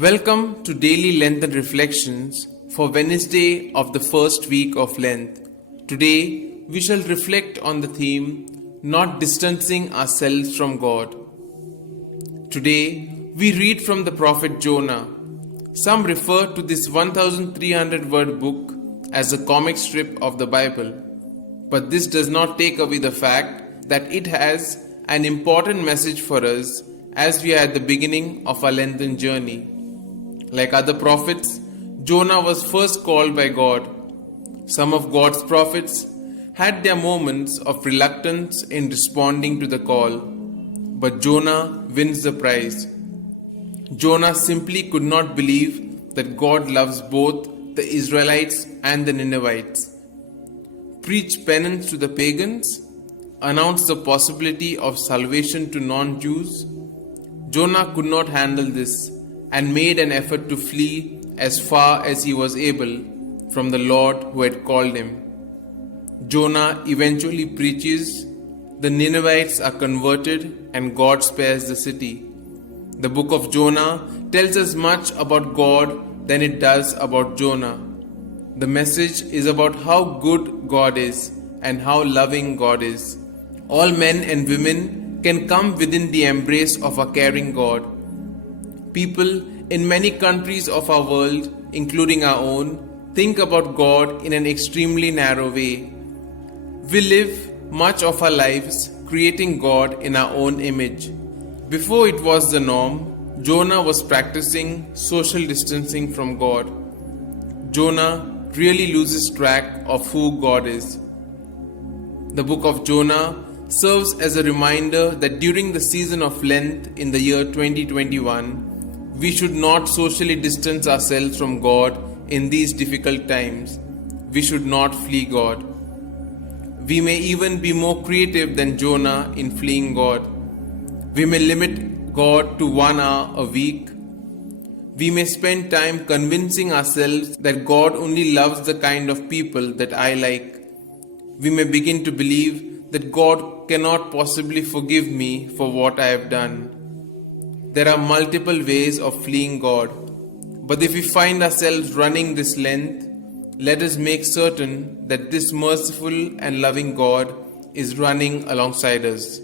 Welcome to Daily Lenten Reflections for Wednesday of the first week of Lent. Today we shall reflect on the theme, Not Distancing Ourselves from God. Today we read from the prophet Jonah. Some refer to this 1300 word book as a comic strip of the Bible, but this does not take away the fact that it has an important message for us as we are at the beginning of our Lenten journey. Like other prophets, Jonah was first called by God. Some of God's prophets had their moments of reluctance in responding to the call, but Jonah wins the prize. Jonah simply could not believe that God loves both the Israelites and the Ninevites. Preach penance to the pagans, announce the possibility of salvation to non-Jews. Jonah could not handle this and made an effort to flee as far as he was able from the Lord who had called him. Jonah eventually preaches, the Ninevites are converted and God spares the city. The book of Jonah tells us much about God than it does about Jonah. The message is about how good God is and how loving God is. All men and women can come within the embrace of a caring God. People in many countries of our world, including our own, think about God in an extremely narrow way. We live much of our lives creating God in our own image. Before it was the norm, Jonah was practicing social distancing from God. Jonah really loses track of who God is. The book of Jonah serves as a reminder that during the season of Lent in the year 2021, we should not socially distance ourselves from God in these difficult times. We should not flee God. We may even be more creative than Jonah in fleeing God. We may limit God to 1 hour a week. We may spend time convincing ourselves that God only loves the kind of people that I like. We may begin to believe that God cannot possibly forgive me for what I have done. There are multiple ways of fleeing God, but if we find ourselves running this Lent, let us make certain that this merciful and loving God is running alongside us.